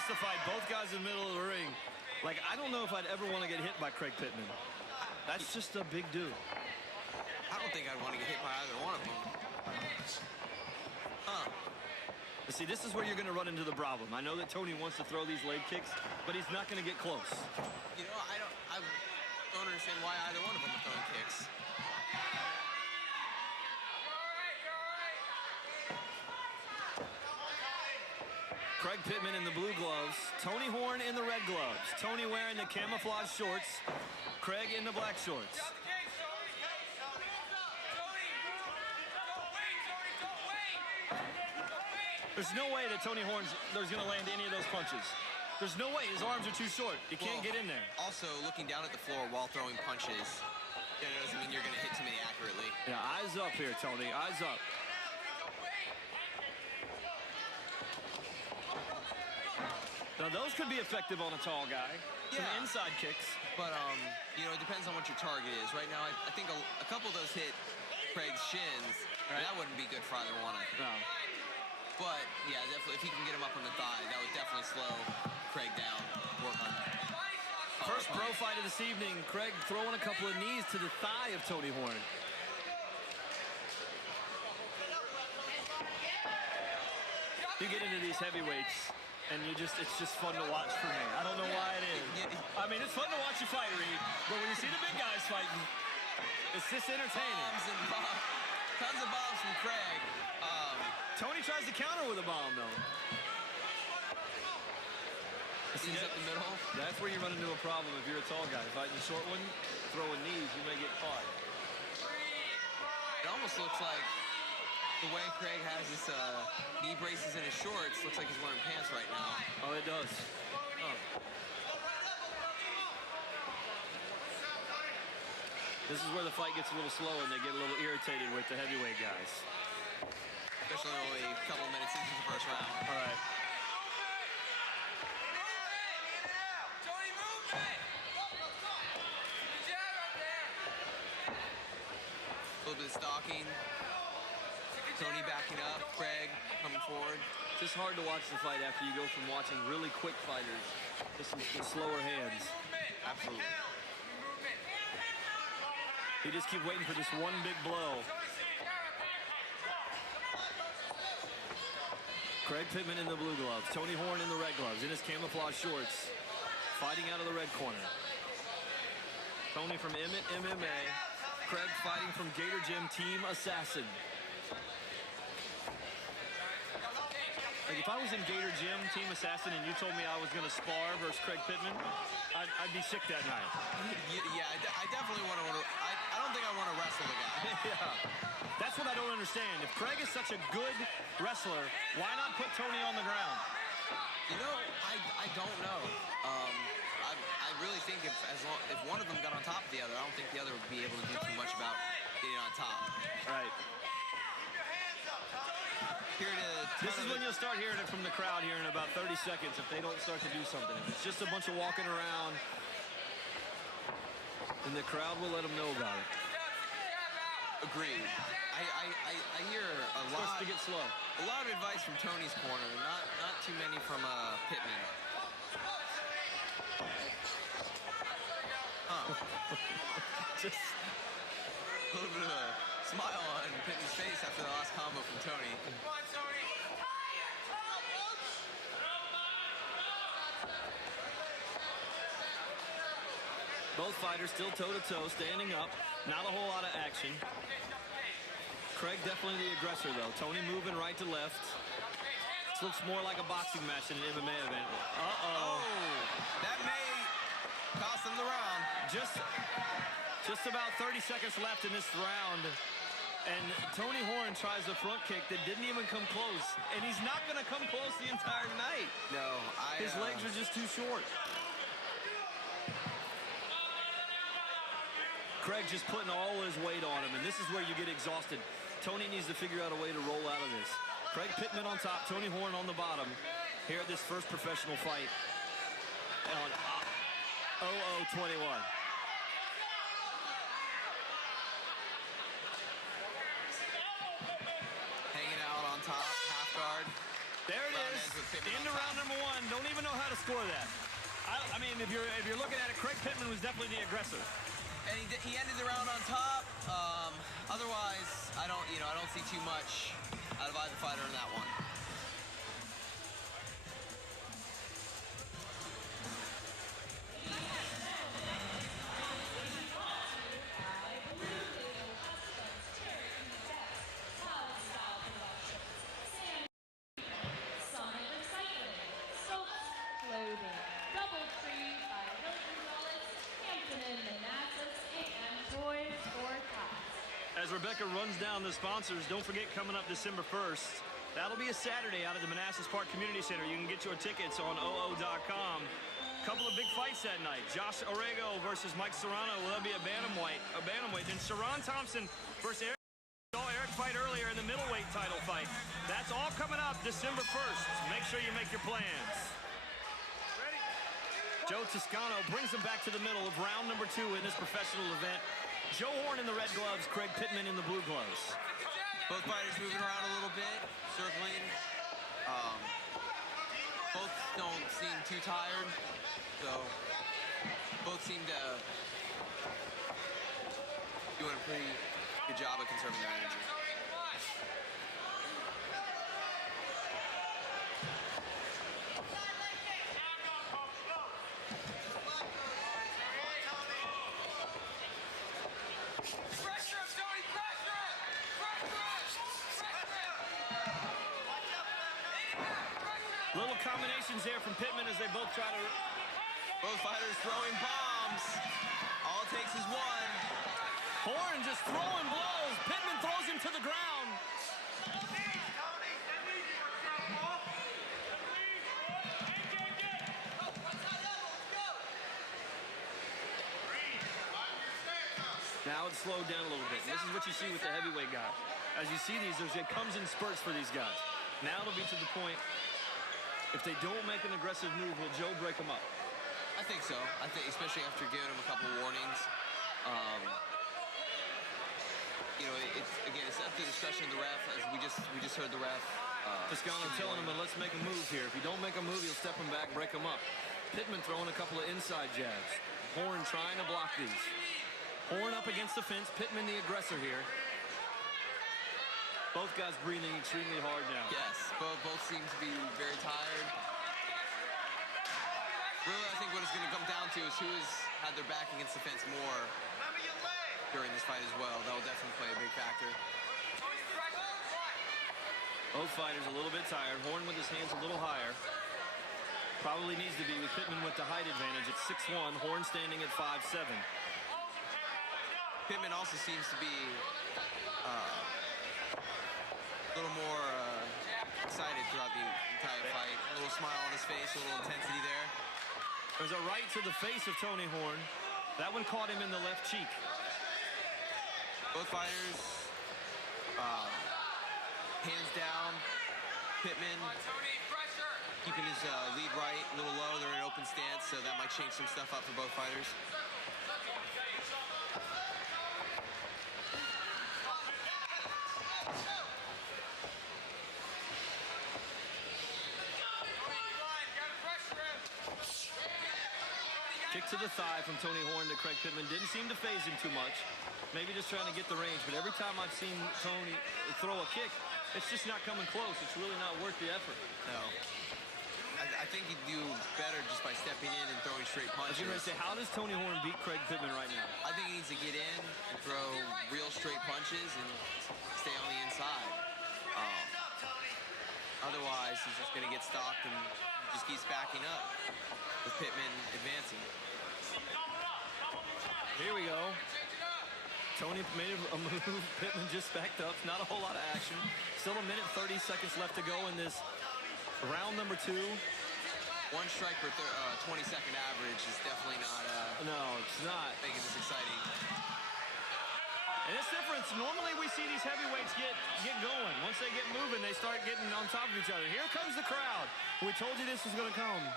starts the fight, both guys in the middle of the ring. Like, I don't know if I'd ever want to get hit by Craig Pittman. That's just a big dude. I don't think I'd want to get hit by either one of them. But see, this is where you're going to run into the problem. I know that Tony wants to throw these leg kicks, but he's not going to get close. You know, I don't understand why either one of them are throwing kicks. Craig Pittman in the blue gloves, Tony Horn in the red gloves. Tony wearing the camouflage shorts, Craig in the black shorts. There's no way that Tony Horn's going to land any of those punches. There's no way. His arms are too short. He can't get in there. Also, looking down at the floor while throwing punches, that doesn't mean you're going to hit too many accurately. Yeah, eyes up here, Tony. Eyes up. Now, those could be effective on a tall guy. Yeah. Some inside kicks. But, you know, it depends on what your target is. Right now, I think a couple of those hit Craig's shins. Right. That wouldn't be good for either one, I think. No. But, yeah, definitely, if he can get him up on the thigh, that would definitely slow Craig down. Work on First pro fight of this evening, Craig throwing a couple of knees to the thigh of Tony Horn. You get into these heavyweights, and it's just fun to watch for me. I don't know why it is. I mean, it's fun to watch you fight, Reed, but when you see the big guys fighting, it's just entertaining. Tons of bombs from Craig. Tony tries to counter with a bomb, though. He's up the middle. That's where you run into a problem if you're a tall guy. Fighting a short one, throwing knees, you may get caught. It almost looks like the way Craig has his knee braces in his shorts, looks like he's wearing pants right now. Oh, it does. Oh. This is where the fight gets a little slow and they get a little irritated with the heavyweight guys. Especially only a couple of minutes into the first round. All right. A little bit of stalking. Tony backing up. Craig coming forward. It's just hard to watch the fight after you go from watching really quick fighters to some slower hands. Absolutely. You just keep waiting for this one big blow. Craig Pittman in the blue gloves, Tony Horn in the red gloves, in his camouflage shorts, fighting out of the red corner. Tony from Emmett MMA, Craig fighting from Gator Gym Team Assassin. Like if I was in Gator Gym Team Assassin and you told me I was going to spar versus Craig Pittman, I'd be sick that night. Yeah, I definitely want to. I don't think I want to wrestle the guy. Yeah. That's what I don't understand. If Craig is such a good wrestler, why not put Tony on the ground? You know, I don't know. I really think if one of them got on top of the other, I don't think the other would be able to do too much about getting on top. Right. This is when you'll start hearing it from the crowd here in about 30 seconds if they don't start to do something. If it's just a bunch of walking around, then the crowd will let them know about it. Agreed. I hear a lot. Starts to get slow. A lot of advice from Tony's corner, not too many from Pittman. Just a little bit of a smile on Pittman's face after the last combo from Tony. Come on, Tony. Both fighters still toe-to-toe, standing up. Not a whole lot of action. Craig definitely the aggressor, though. Tony moving right to left. This looks more like a boxing match than an MMA event. Uh-oh. That may cost him the round. Just about 30 seconds left in this round. And Tony Horn tries a front kick that didn't even come close. And he's not going to come close the entire night. No, his legs are just too short. Craig just putting all his weight on him, and this is where you get exhausted. Tony needs to figure out a way to roll out of this. Craig Pittman on top, Tony Horn on the bottom here at this first professional fight on 0021. Hanging out on top, half guard. There it is. Into round number one. Don't even know score that. I mean, if you're looking at it, Craig Pittman was definitely the aggressor. And he ended the round on top. Otherwise, I don't see too much out of either fighter in that one. As Rebecca runs down the sponsors, don't forget coming up December 1st, that'll be a Saturday out at the Manassas Park Community Center. You can get your tickets on oo.com. Couple of big fights that night. Josh Orego versus Mike Serrano. Well, that'll be a bantamweight. Then Sharon Thompson versus Eric. Eric fight earlier in the middleweight title fight. That's all coming up December 1st. Make sure you make your plans. Ready? Joe Toscano brings him back to the middle of round number 2 in this professional event. Joe Horn in the red gloves, Craig Pittman in the blue gloves. Both fighters moving around a little bit, circling. Both don't seem too tired, so both seem to doing a pretty good job of conserving their energy. Little combinations there from Pittman as they both try to... Both fighters throwing bombs. All it takes is one. Horn just throwing blows. Pittman throws him to the ground. Now it's slowed down a little bit. This is what you see with the heavyweight guy. As you see these, it comes in spurts for these guys. Now it'll be to the point, if they don't make an aggressive move, will Joe break them up? I think so. I think, especially after giving him a couple warnings. It's up to the discretion of the ref, as we just heard the ref. Toscano telling him, let's make a move here. If you don't make a move, he'll step him back, break him up. Pittman throwing a couple of inside jabs. Horn trying to block these. Horn up against the fence. Pittman the aggressor here. Both guys breathing extremely hard now. Yes, both seem to be very tired. Really, I think what it's going to come down to is who has had their back against the fence more during this fight as well. That will definitely play a big factor. Both fighters a little bit tired. Horn with his hands a little higher. Probably needs to be with Pittman with the height advantage at 6'1", Horn standing at 5'7". Pittman also seems to be a little more excited throughout the entire fight. A little smile on his face, a little intensity there. There's a right to the face of Tony Horn. That one caught him in the left cheek. Both fighters, hands down. Pittman keeping his lead right, a little low. They're in open stance, so that might change some stuff up for both fighters. Kick to the thigh from Tony Horn to Craig Pittman. Didn't seem to faze him too much. Maybe just trying to get the range. But every time I've seen Tony throw a kick, it's just not coming close. It's really not worth the effort. No. I think he'd do better just by stepping in and throwing straight punches. I was going to say, how does Tony Horn beat Craig Pittman right now? I think he needs to get in and throw real straight punches and stay on the inside. Otherwise, he's just going to get stalked and he just keeps backing up with Pittman advancing. Here we go. Tony made a move. Pittman just backed up. Not a whole lot of action. Still a minute 30 seconds left to go in this round number 2. One strike per 20-second average is definitely not. No, it's not making this exciting. And it's different. Normally we see these heavyweights get going. Once they get moving, they start getting on top of each other. Here comes the crowd. We told you this was going to come.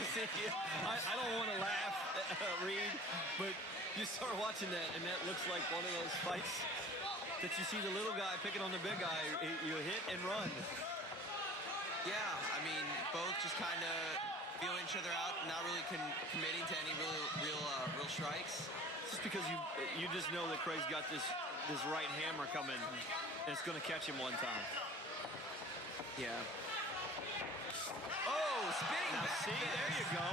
I don't want to laugh. Reed, but you start watching that, and that looks like one of those fights that you see the little guy picking on the big guy. You hit and run. Yeah, I mean, both just kind of feeling each other out, not really committing to any real strikes. Just because you just know that Craig's got this right hammer coming, and it's going to catch him one time. Yeah. Oh, spinning now, back see, fist. There you go.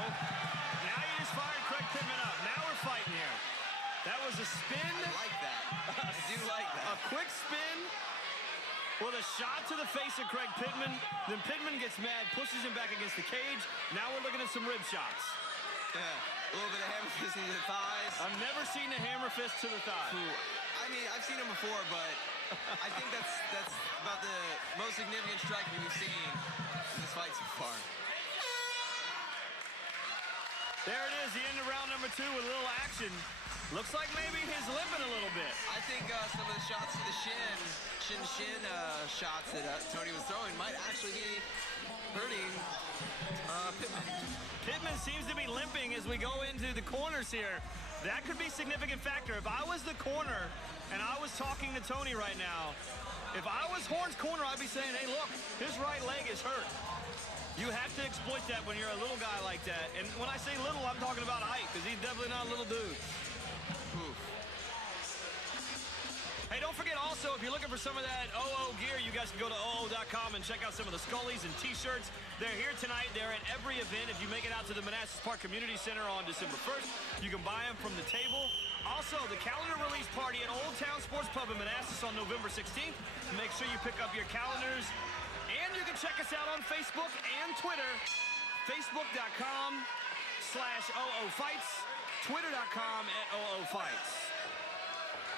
Now you just fired Craig Pittman up. Now we're fighting here. That was a spin. I like that. I do like that. A quick spin with a shot to the face of Craig Pittman. Then Pittman gets mad, pushes him back against the cage. Now we're looking at some rib shots. Yeah, a little bit of hammer fist to the thighs. I've never seen a hammer fist to the thigh. I mean, I've seen him before, but I think that's about the most significant strike we've seen in this fight so far. There it is, the end of round number 2 with a little action. Looks like maybe he's limping a little bit. I think some of the shots to the shin shots that Tony was throwing might actually be hurting Pittman. Pittman seems to be limping as we go into the corners here. That could be a significant factor. If I was the corner and I was talking to Tony right now, if I was Horn's corner, I'd be saying, hey, look, his right leg is hurt. You have to exploit that when you're a little guy like that. And when I say little, I'm talking about height, because he's definitely not a little dude. Oof. Hey, don't forget also, if you're looking for some of that OO gear, you guys can go to OO.com and check out some of the Scullies and T-shirts. They're here tonight. They're at every event. If you make it out to the Manassas Park Community Center on December 1st, you can buy them from the table. Also, the calendar release party at Old Town Sports Pub in Manassas on November 16th. Make sure you pick up your calendars. And you can check us out on Facebook and Twitter. Facebook.com/OOFights. Twitter.com/OOFights.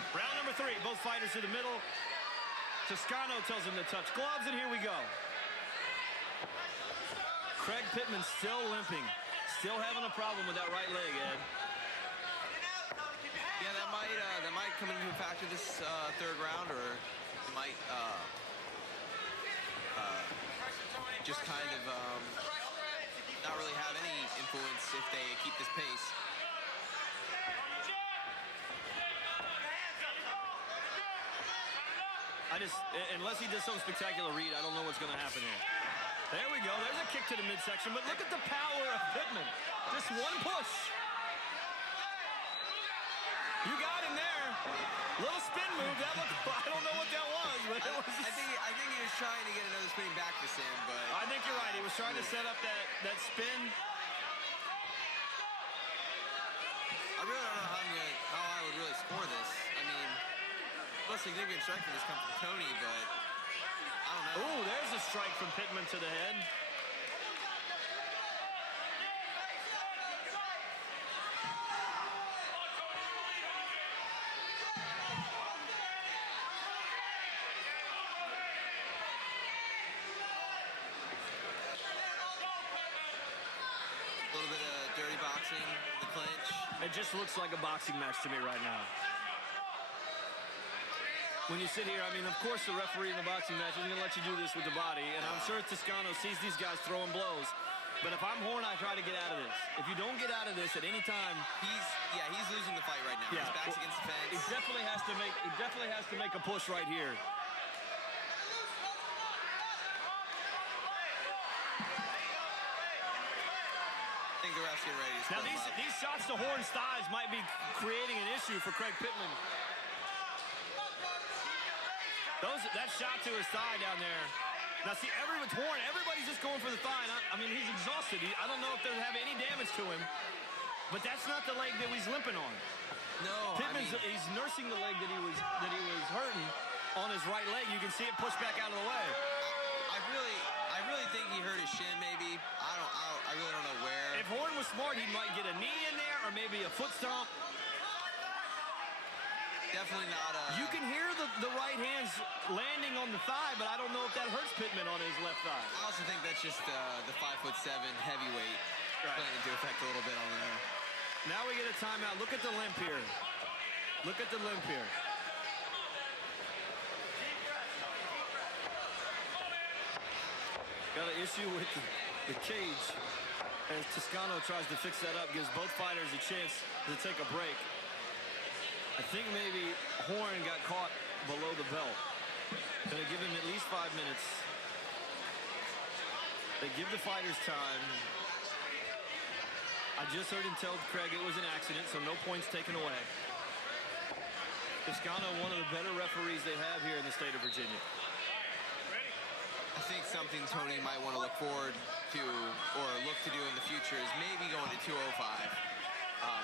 Round number 3, both fighters to the middle. Toscano tells him to touch gloves, and here we go. Craig Pittman still limping. Still having a problem with that right leg, Ed. Yeah, that might come into a factor this third round, or it might just kind of not really have any influence if they keep this pace. Unless he does some spectacular read, I don't know what's going to happen here. There we go. There's a kick to the midsection, but look at the power of Pittman. Just one push. You got him there. Little spin move. That looked, I don't know what that was, but it was. I think he was trying to get another spinning back fist in, but I think you're right. He was trying to set up that spin. I really don't know how I would really score this. I mean, most significant strike for this comes from Tony, but I don't know. Ooh, there's a strike from Pittman to the head. A little bit of dirty boxing, the clinch. It just looks like a boxing match to me right now. When you sit here, I mean, of course the referee in the boxing match isn't going to let you do this with the body, and I'm sure Toscano sees these guys throwing blows. But if I'm Horn, I try to get out of this. If you don't get out of this at any time, he's losing the fight right now. Yeah, His back's against the fence. He definitely has to make a push right here. I think the ref's getting ready to Now split him up. these shots to Horn's thighs might be creating an issue for Craig Pittman. That shot to his thigh down there. Now see, with Horn, everybody's just going for the thigh. And I mean, he's exhausted. I don't know if they're having any damage to him, but that's not the leg that he's limping on. No, He's nursing the leg that he was hurting on his right leg. You can see it pushed back out of the way. I really think he hurt his shin. Maybe I really don't know where. If Horn was smart, he might get a knee in there or maybe a foot stomp. Definitely not. You can hear the right hands landing on the thigh, but I don't know if that hurts Pittman on his left thigh. I also think that's just the 5'7" heavyweight playing into effect a little bit on there. Now we get a timeout. Look at the limp here. Look at the limp here. Got an issue with the cage. as Toscano tries to fix that up, gives both fighters a chance to take a break. I think maybe Horn got caught below the belt. Gonna give him at least 5 minutes. They give the fighters time. I just heard him tell Craig it was an accident, so no points taken away. Toscano, one of the better referees they have here in the state of Virginia. I think something Tony might want to look forward to or look to do in the future is maybe going to 205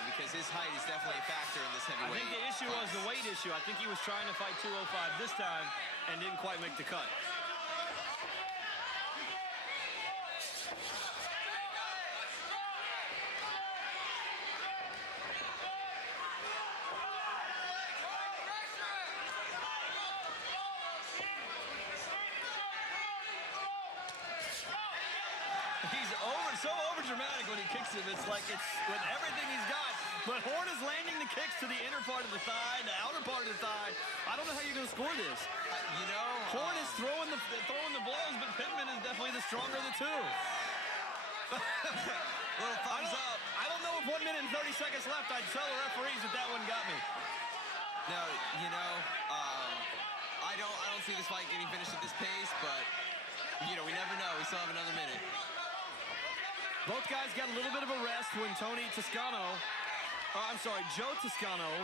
because his height is definitely a factor in this heavyweight. I think the issue was the weight issue. I think he was trying to fight 205 this time and didn't quite make the cut. So over-dramatic when he kicks him. It's like it's with everything he's got. But Horn is landing the kicks to the inner part of the thigh, the outer part of the thigh. I don't know how you're going to score this. Horn is throwing the blows, but Pittman is definitely the stronger of the two. Little thumbs up. I don't know if 1 minute and 30 seconds left. I'd tell the referees that one got me. No, I don't see this fight getting finished at this pace, but we never know. We still have another minute. Both guys got a little bit of a rest when Joe Toscano,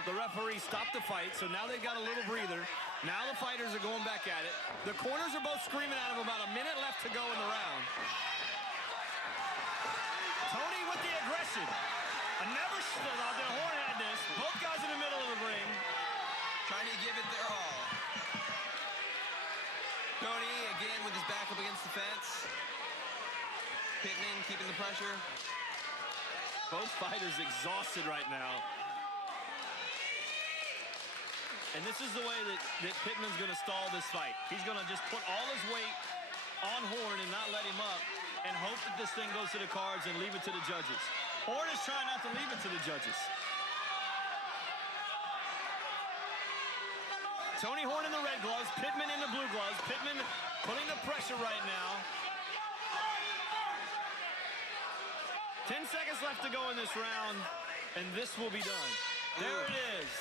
the referee, stopped the fight, so now they've got a little breather. Now the fighters are going back at it. The corners are both screaming at him about a minute left to go in the round. Tony with the aggression. I never thought that Horn had this. Both guys in the middle of the ring. Trying to give it their all. Tony, again, with his back up against the fence. Pittman keeping the pressure. Both fighters exhausted right now. And this is the way that Pittman's going to stall this fight. He's going to just put all his weight on Horn and not let him up and hope that this thing goes to the cards and leave it to the judges. Horn is trying not to leave it to the judges. Tony Horn in the red gloves, Pittman in the blue gloves. Pittman putting the pressure right now. 10 seconds left to go in this round, and this will be done. There it is.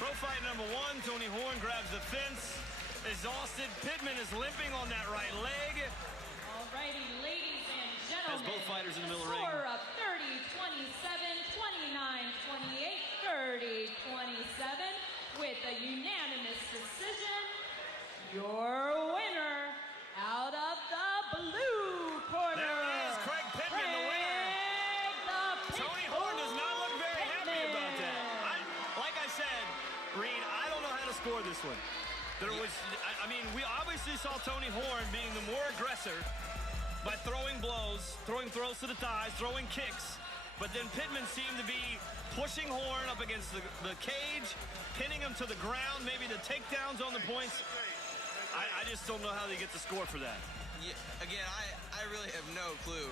Pro fight number 1, Tony Horn grabs the fence. Exhausted. Pittman is limping on that right leg. All righty, ladies and gentlemen. Has both fighters in the middle ring. Score of 30-27, 29-28, 30-27 with a unanimous decision. Your winner out of the blue corner. There it is, Craig Pittman, the winner. Tony Horn does not look very happy about that. Like I said, Reed, I don't know how to score this one. We obviously saw Tony Horn being the more aggressor by throwing blows, throwing throws to the thighs, throwing kicks. But then Pittman seemed to be pushing Horn up against the cage, pinning him to the ground, maybe the takedowns on the points. I just don't know how they get the score for that. Yeah, again, I really have no clue.